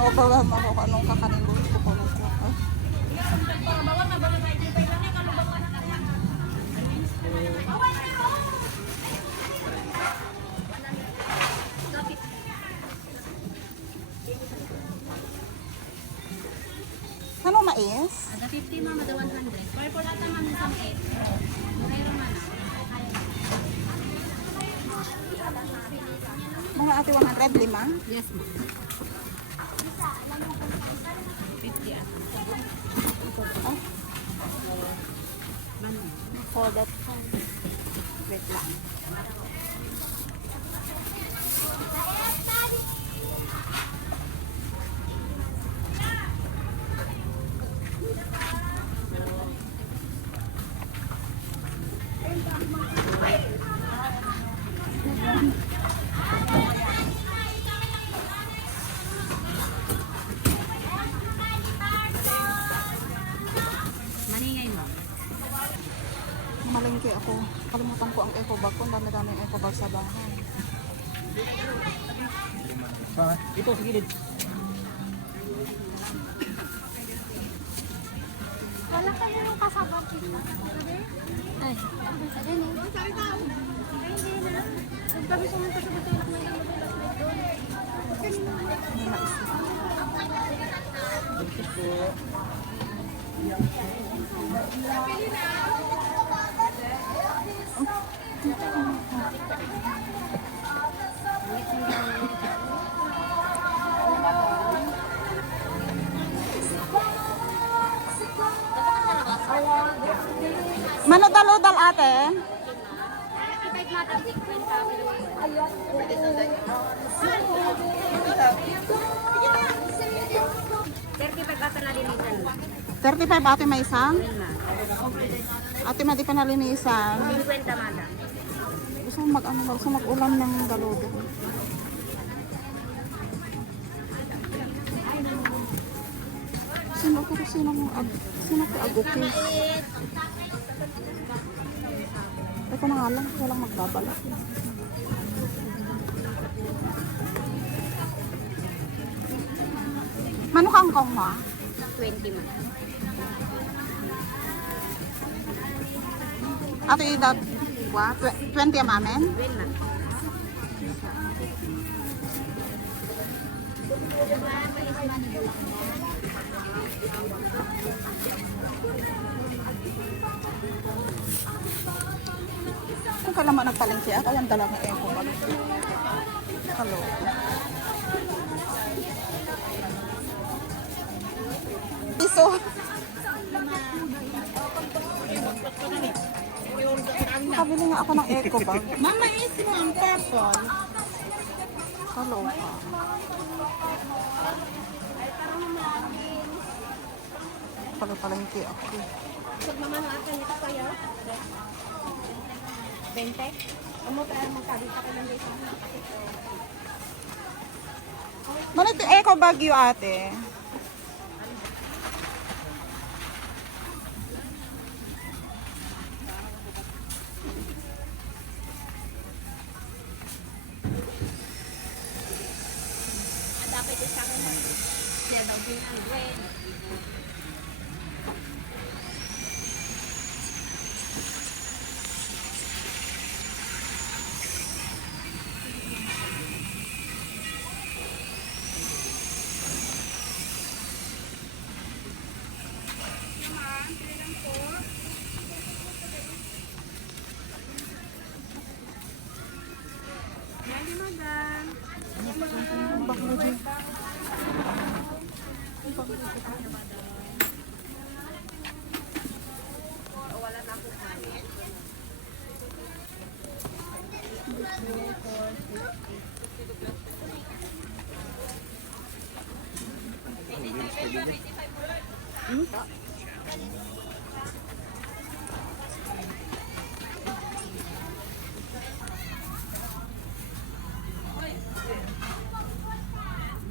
Overwhelm ako kung anong kakanin gusto ko. Ay. Ano mais? Ada 50 ma'am, ada 100. Purple ata ma'am, isang 8. Mayroon man. Mga ate 100, lima? Yes ma'am. 50 ata. Ay, Ma'am. for that time. Wait lang. Maningay ma'am. Malengke ako. Kalimutan ko ang eco bag ko. Ang dami-dami ang eco bag sa bahay. Ito, sa gilid. Wala kayo yung kasama kita. Ay, sa din eh. Ay, hindi na. Nagtabi sa mga kasabot yung lakman ng May mais na. Manudal-udal ate. Ata na linisan. 35 ate may isang. Yun na. Ate madi pa nalinisan. 50 mada. Gusto mo gusto mag-ulam ng daludo. Sino ko agukis? Ay ko na nga lang, walang magbabalak. Mano kangkong mo? 20 mada. Ate idad, 20 ang amin? Yun na. Kung kailan mo nagpalengke, at alam dala ng eco bag. Hello. Piso. Nakabili nga ako ng eco bag. Mama is mo ang purple. Kaloka. Palengke ako. Mama na akin ito kayo. 20? Amo pa magkabi ka lang dito. Manit yung eco bag yung ate. Dapat din sa akin. Siya daw din ang gwen.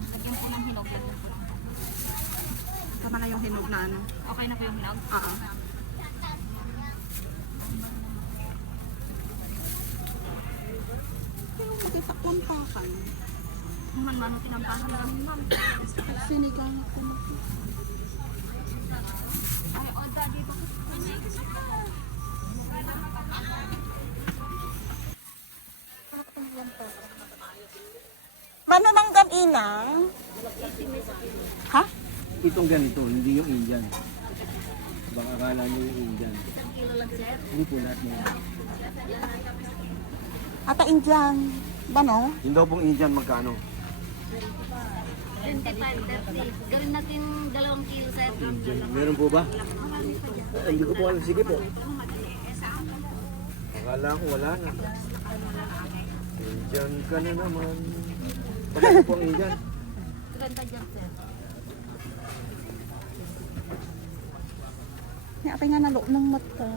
Lagyan ko ng hinog. Tama na yung hinog na ano. Okay na po yung hinog? Oo. Yung magkisaklan pa ka. Man, tinampahan namin, ma'am. Sinigang ko na. Ay, oda dito. Mano manggan inang? Ha? Itong ganito, hindi yung Indian. Baka akala nyo yung Indian. Hindi po lahat niya. Ata Indian. Bano? Yung daw pong Indian, magkano? 25, 30. Gawin natin 2 kilo, sir. Indian. Meron po ba? Hindi ko po alam. Sige po. Akala ko wala na. Indian ka na naman. Bakit po ang Indian? 30 dyan, sir. Ni ate nga nalo ng mata.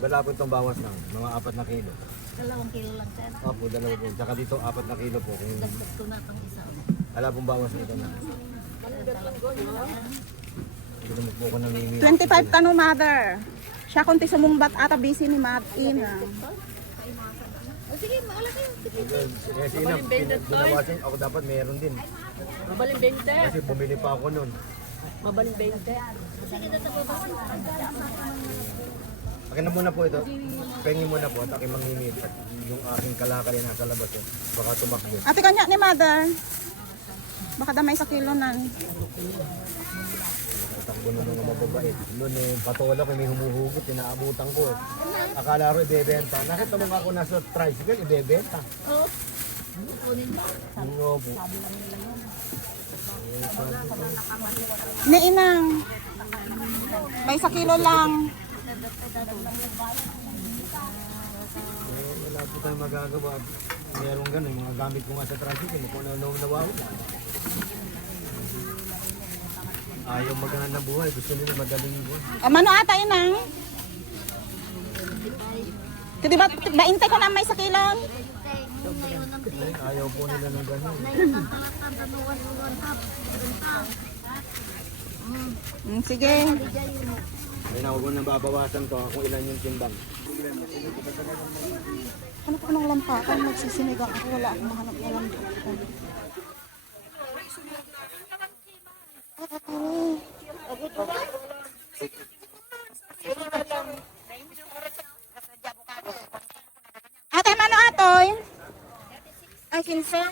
Wala po itong bawas lang. Mga 4 na kilo. 2 kilo lang, sir. Opo, 2 po. Tsaka dito 4 na kilo po. Kung Dagdag ko na pang isa. wala pong bawas nito na. Dito mo po ko namimili. 25 ka no, mother. Siya kunti sumumbat ata busy ni Mad Ina. O sige, maala kayo. Kasi binawasin ako dapat meron din. Mabaling 20. Kasi bumili pa ako nun. Mabaling 20. Sige, tatapabawan. Akin na muna po ito. Pengi muna po at aking mangingit. At yung aking kalakal na nasa labas. Baka tumakbo. Ate kanya ni mother. Baka damay sa kilo nan. Takbo na mga mababait. Noon patola ko may humuhugot. Inaabutan ko eh. Akala ko ibebenta. Nakita mo ako nasa tricycle, ibebenta. Oo. Kunin mo. Oo po. Ni inang. May sa kilo lang. Wala po tayong magagawa. Meron ganun. Mga gamit ko nga sa tricycle. Kung ano nawawala. Ayaw maghanap ng buhay. Gusto nila madaling buhay. Mano ata inang? Kasi ba 20 ko na may sa kilo? Ngayon ng tea. Ayaw po nila ng ganun. Ngayon ng talatan, danuwan, half. Sige. Ay na, huwag mo nang babawasan to kung ilan yung timbang. Ano pa nang lampakan? Magsisinigang ako. Wala akong mahanap ng lampakan. Ate, mano atoy? Ay, 15?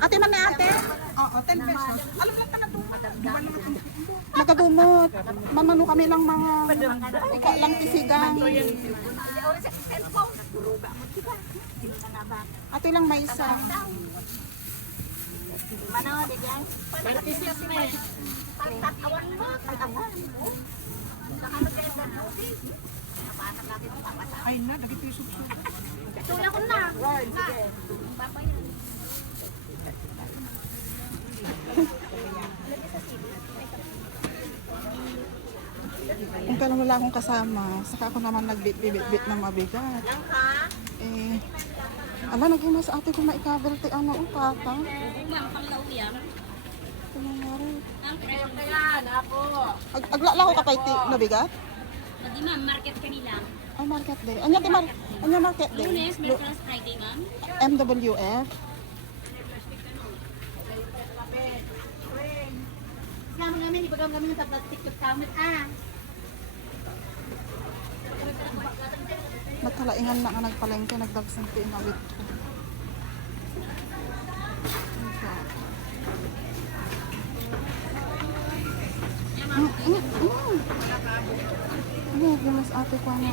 Ate, man na ate? Oo, 10 pesos. Alam lang ka na doon. Nagadumot. Mamano kami lang mga lang tisigang. Ate lang may isa. Manood, yan. Pagkakas mo eh. Pagkatawan mo. Pagkatawan mo. Ay na, dagit yung suksok. Tula ko na. Papa yan. Kung kailan wala akong kasama, saka ako naman nagbit-bit ng mabigat. Eh, ala, naging sa ate ko ma-cover ti ano, pata. Ma'am, panglaw yan. Kumangari. Ang presyo kaya, ako. Aglala ko kapay ti nabigat? Hindi ma'am, market kanila. Ay, market day. Anya market day? Lunes, Mercury, Friday ma'am. MWF. Naman namin, ibagam kami ng tablat TikTok kamit Nagkalaingan na nga nagpalengke, nagdagsang ti inawit ko. Ano, gimas ate ko ano.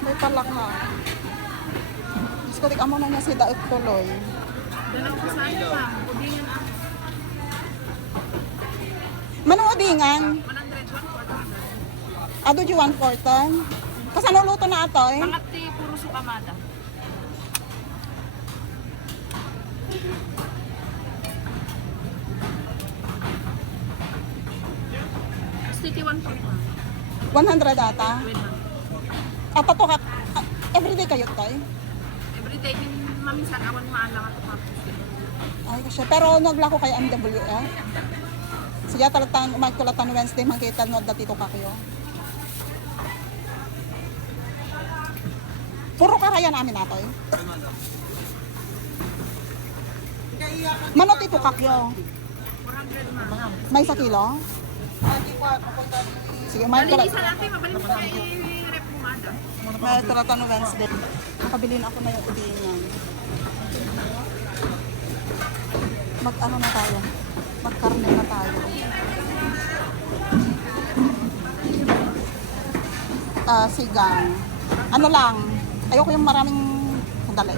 May palak ha. Gusto ko amo na niya si Daot Tuloy. Manong udingan? Ado di 1/4. Kasano luto na ato eh? Mga ti, puro sukamada. Stitiwan po pa. 100 ata. Apa to ka? Everyday kayo to? ay? Everyday, maminsan awan maalang at tapos. Ay, kasi, pero naglako kay MWF. Sige, talatan, magtulatan Wednesday, mangkita no, dati to kakyo. Puro ka kaya namin nato eh. Manot ito kakyo. 400 ma'am. May 1 kilo? Sige, may tulatan. Malinisan natin, mabalik mo kay rep mo, madam. May tulatan Wednesday. Nakabili na ako na yung udiin yan. Mag-ano na tayo? Magkarne na tayo. Sigang. Ano lang, ayoko yung maraming sandali.